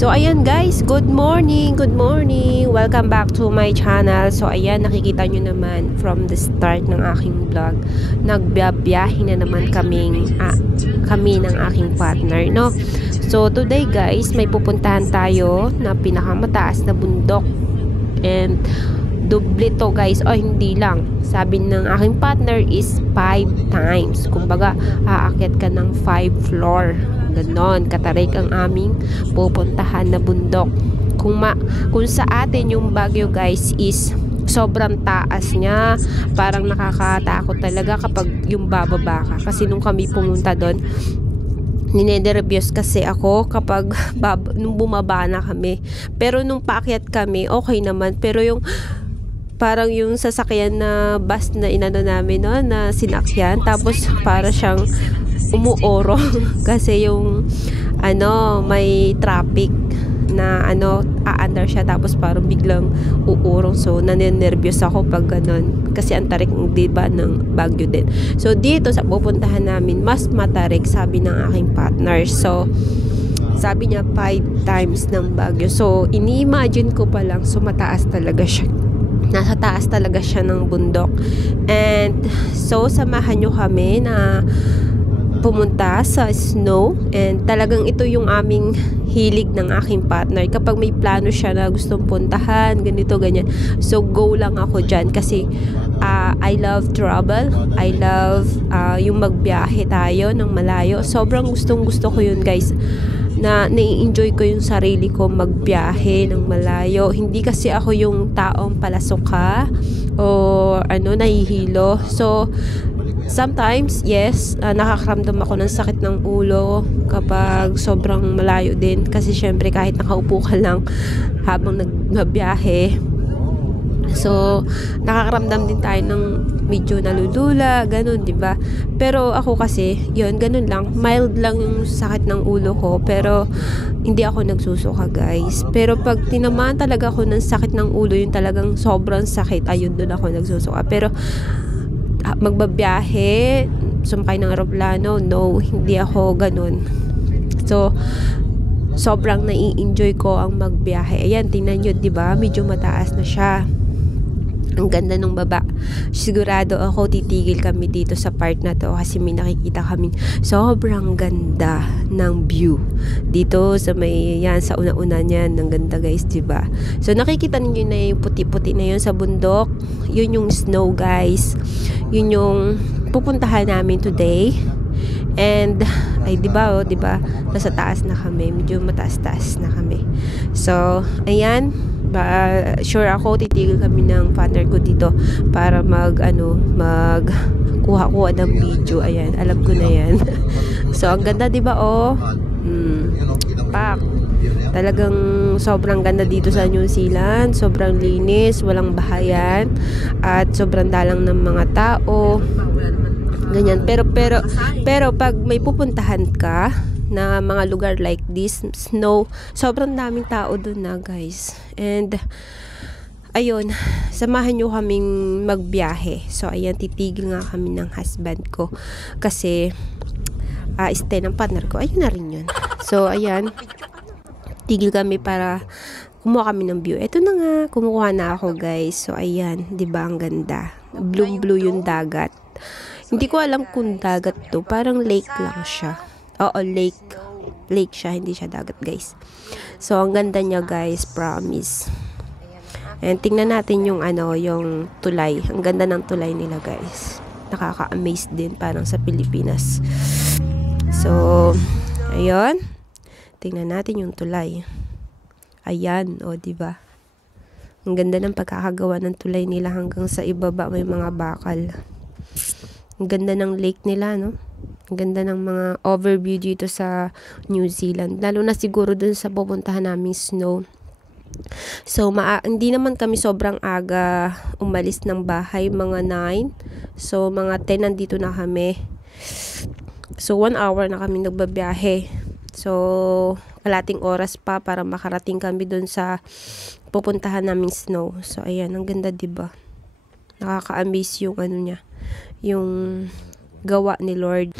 So ayan guys, good morning, welcome back to my channel. So ayan, nakikita nyo naman from the start ng aking vlog, nagbiyahe na naman kami ng aking partner, no? So today guys, may pupuntahan tayo na pinakamataas na bundok, and doble to guys, o hindi lang, sabi ng aking partner is 5 times, kumbaga aakyat ka ng 5 floor. Ganon katarik ang aming pupuntahan na bundok. Kung sa atin yung Baguio guys is sobrang taas niya, parang nakakatakot talaga kapag yung bababa ka. Kasi nung kami pumunta doon, ninenervyos kasi ako kapag nung bumaba na kami. Pero nung paakyat kami, okay naman. Pero yung parang yung sasakyan na bus na inano namin, no, na sinakyan, tapos para siyang umuorong kasi yung may traffic na aandar siya, tapos parang biglang uurong. So nanenervyos ako pag ganon, kasi ang tarik, diba, ng Baguio din. So dito sa pupuntahan namin, mas matarik, sabi ng aking partner. So sabi niya 5 times ng Baguio. So ini-imagine ko pa lang, so mataas talaga siya, nasa taas talaga siya ng bundok. And so samahan nyo kami na pumunta sa snow, and talagang ito yung aming hilig ng aking partner. Kapag may plano siya na gustong puntahan, ganito, ganyan, so go lang ako dyan kasi I love travel. I love yung magbiyahe tayo ng malayo. Sobrang gustong gusto ko yun guys, na nai-enjoy ko yung sarili ko magbiyahe ng malayo. Hindi kasi ako yung taong palasuka o nahihilo. So sometimes, yes, nakakaramdam ako ng sakit ng ulo kapag sobrang malayo din. Kasi syempre kahit nakaupo ka lang habang nagbiyahe, so nakakaramdam din tayo ng medyo nalulula, ganun, diba? Pero ako kasi, yun, ganun lang. Mild lang yung sakit ng ulo ko, pero hindi ako nagsusuka guys. Pero pag tinamaan talaga ako ng sakit ng ulo, yung talagang sobrang sakit, ayun, doon ako nagsusuka. Pero magbabiyahe, sumakay ng aeroplano, no, hindi ako ganun. So sobrang nai-enjoy ko ang magbiyahe. Ayan, tingnan nyo, diba, medyo mataas na siya. Ang ganda ng baba. Sigurado ako titigil kami dito sa part na to kasi may nakikita kami sobrang ganda ng view dito sa may yan, sa una-una niyan. Ang ganda guys, diba? So nakikita niyo na yung puti-puti na yun sa bundok. Yun yung snow guys. Yun yung pupuntahan namin today. And ay diba, oh, diba, nasa taas na kami, medyo mataas-taas na kami. So ayan, sure ako titigil kami ng partner ko dito para kuha-kuha ng video. Ayan, alam ko na yan. So ang ganda, diba, oh, pak, talagang sobrang ganda dito sa New Zealand. Sobrang linis, walang bahayan, at sobrang dalang ng mga tao, ganyan. Pero pag may pupuntahan ka na mga lugar like this, snow, sobrang daming tao dun na guys. And ayun, samahan nyo kaming magbiyahe. So ayan, titigil nga kami ng husband ko kasi stay ng partner ko, ayun na rin yun. So ayan, tigil kami para kumuha kami ng view. Eto na nga, kumukuha na ako guys. So ayan, diba, ang ganda, blue yung dagat. Hindi ko alam kung dagat to, parang lake lang siya. Oo, lake siya, hindi siya dagat guys. So ang ganda niya guys, promise. And tingnan natin yung yung tulay. Ang ganda ng tulay nila guys, nakaka-amaze din, parang sa Pilipinas. So ayun, tingnan natin yung tulay. Ayan, o diba, ang ganda ng pagkakagawa ng tulay nila, hanggang sa ibaba may mga bakal. Ang ganda ng lake nila, no? Ang ganda ng mga overview dito sa New Zealand, lalo na siguro dun sa pupuntahan naming snow. So hindi naman kami sobrang aga umalis ng bahay, mga 9. So mga 10 nandito na kami. So 1 hour na kami nagbabiyahe. So kalating oras pa para makarating kami dun sa pupuntahan naming snow. So ayan, ang ganda, diba? Nakaka-amaze yung niya, yung gawa ni Lord.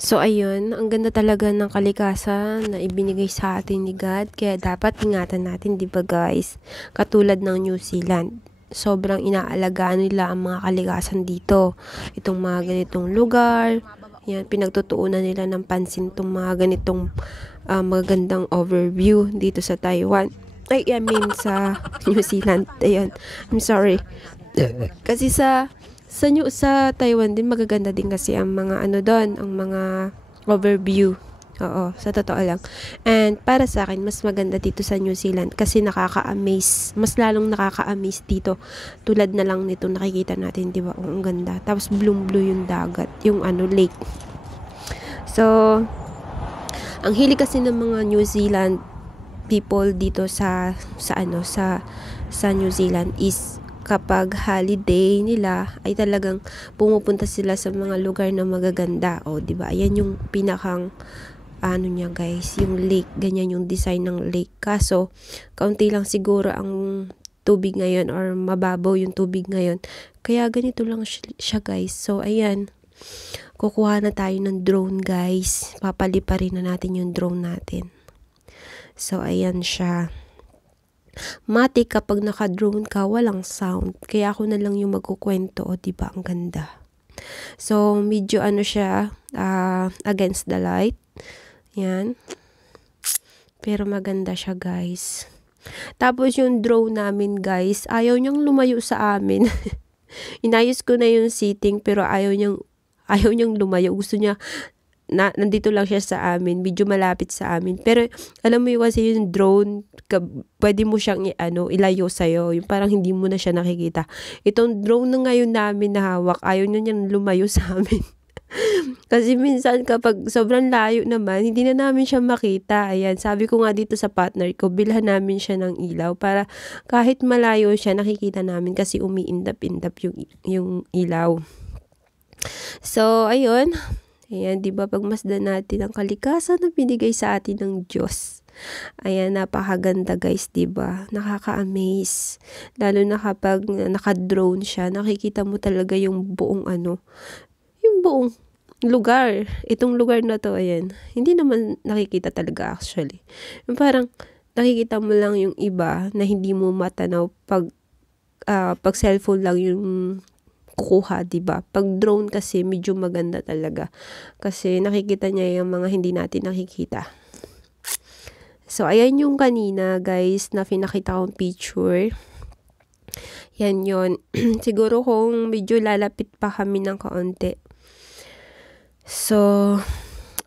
So ayun, ang ganda talaga ng kalikasan na ibinigay sa atin ni God. Kaya dapat ingatan natin, 'di ba guys? Katulad ng New Zealand. Sobrang inaalagaan nila ang mga kalikasan dito. Itong mga ganitong lugar, yan, pinagtutuunan nila ng pansin itong mga ganitong magagandang overview dito sa Taiwan. Ay, I mean sa New Zealand. Ayun, I'm sorry. Kasi sa Taiwan din magaganda din kasi ang mga ano doon, ang mga overview. Oo, sa totoo lang. And para sa akin, mas maganda dito sa New Zealand kasi nakaka-amaze. Mas lalong nakaka-amaze dito. Tulad na lang nito nakikita natin, 'di ba? Oh, ang ganda. Tapos blue yung dagat, yung ano lake. So, ang hilig kasi ng mga New Zealand people dito sa New Zealand is kapag holiday nila ay talagang pumupunta sila sa mga lugar na magaganda. O, 'di ba? Ayan yung pinakang ano niya guys, yung lake, ganyan yung design ng lake. Kaso, kaunti lang siguro ang tubig ngayon or mababaw yung tubig ngayon. Kaya ganito lang siya guys. So, ayan. Kukuha na tayo ng drone guys. Papaliparin na natin yung drone natin. So, ayan siya. Matik kapag naka-drone ka, walang sound. Kaya ako na lang yung magkukwento. O, diba? Ang ganda. So, medyo ano siya, against the light. Yan. Pero maganda siya, guys. Tapos, yung drone namin, guys, ayaw niyang lumayo sa amin. Inayos ko na yung seating, pero ayaw niyang lumayo. Gusto niya, nandito lang siya sa amin, medyo malapit sa amin. Pero alam mo yung kasi yung drone, pwede mo siyang ilayo sa'yo. Yung parang hindi mo na siya nakikita. Itong drone na ngayon namin na hawak, ayaw na niyang lumayo sa amin. Kasi minsan kapag sobrang layo naman, hindi na namin siya makita. Ayan, sabi ko nga dito sa partner ko, bilhan namin siya ng ilaw para kahit malayo siya, nakikita namin kasi umiindap-indap yung ilaw. So, ayun. Ayan, di ba pagmasdan natin ang kalikasan na binigay sa atin ng Diyos. Ayan, napakaganda guys, di ba? Nakaka-amaze. Lalo na kapag naka-drone siya, nakikita mo talaga yung buong yung buong lugar. Itong lugar na to, ayan. Hindi naman nakikita talaga actually. Yung parang nakikita mo lang yung iba na hindi mo matanaw pag cellphone lang yung kukuha, 'di ba? Pag drone kasi medyo maganda talaga. Kasi nakikita niya yung mga hindi natin nakikita. So ayan yung kanina, guys, na pinakita kong picture. Yan yon. Siguro kung medyo lalapit pa kami ng kaunti. So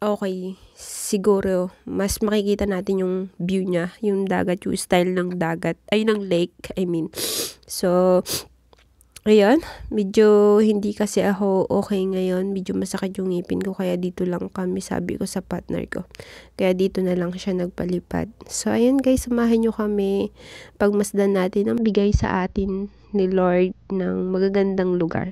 okay, siguro mas makikita natin yung view niya, yung dagat, yung style ng dagat, ay ng lake, I mean. So ayan, medyo hindi kasi ako okay ngayon. Medyo masakit yung ngipin ko. Kaya dito lang kami, sabi ko sa partner ko. Kaya dito na lang siya nagpalipad. So, ayan guys, samahan nyo kami. Pagmasdan natin ang bigay sa atin ni Lord ng magagandang lugar.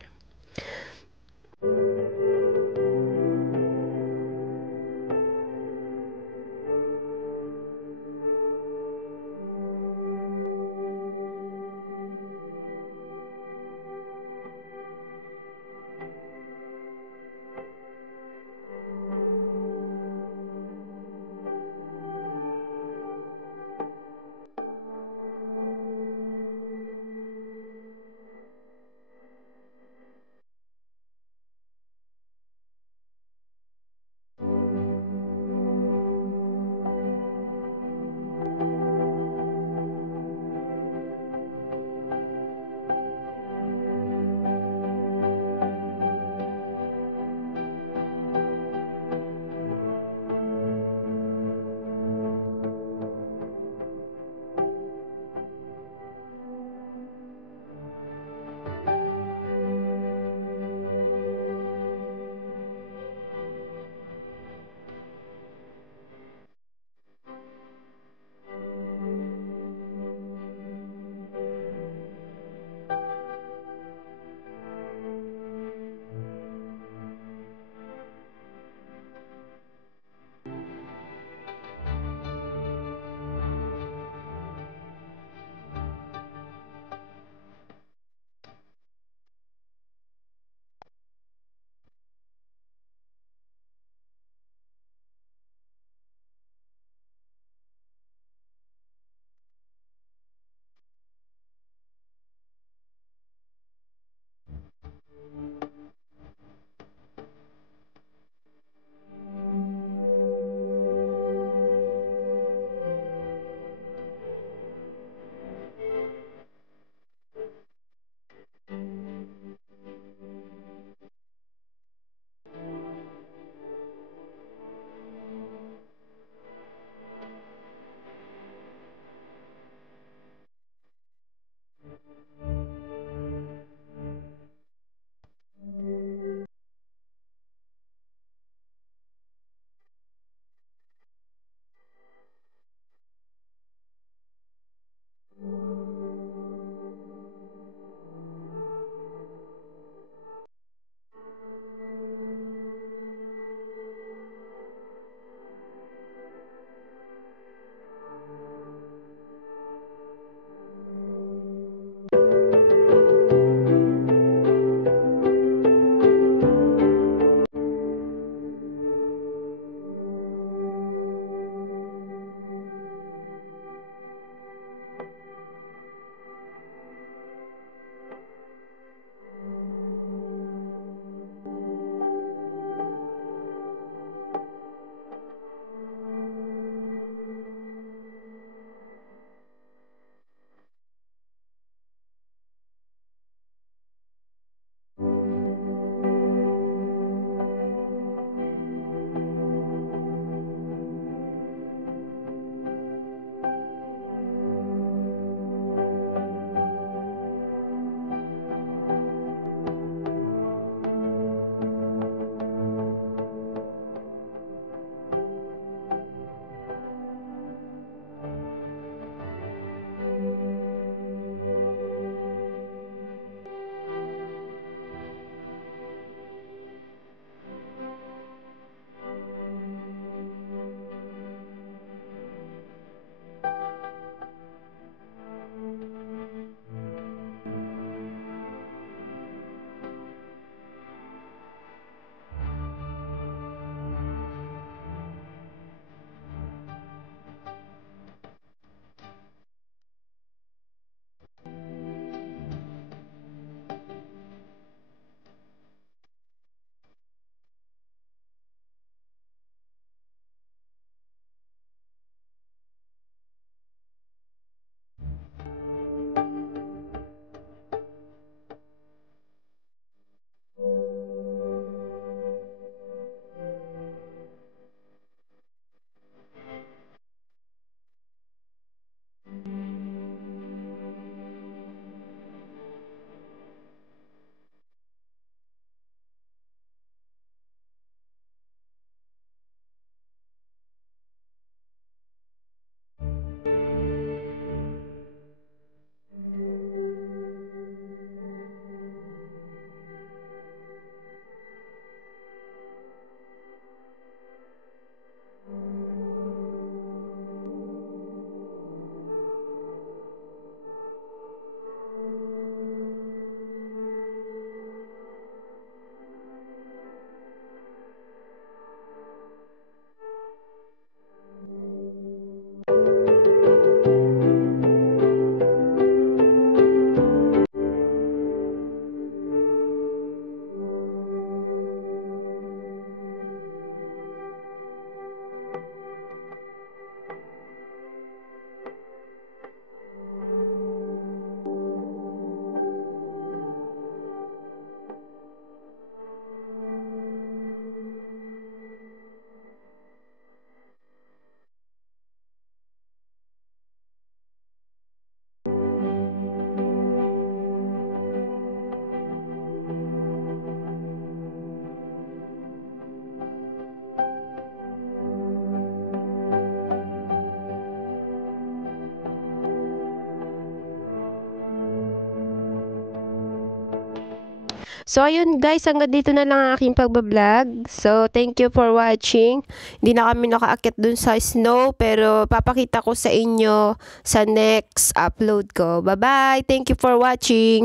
So, ayun guys, hanggang dito na lang ang aking pagbablog. So, thank you for watching. Hindi na kami nakaakyat dun sa snow, pero papakita ko sa inyo sa next upload ko. Bye-bye! Thank you for watching!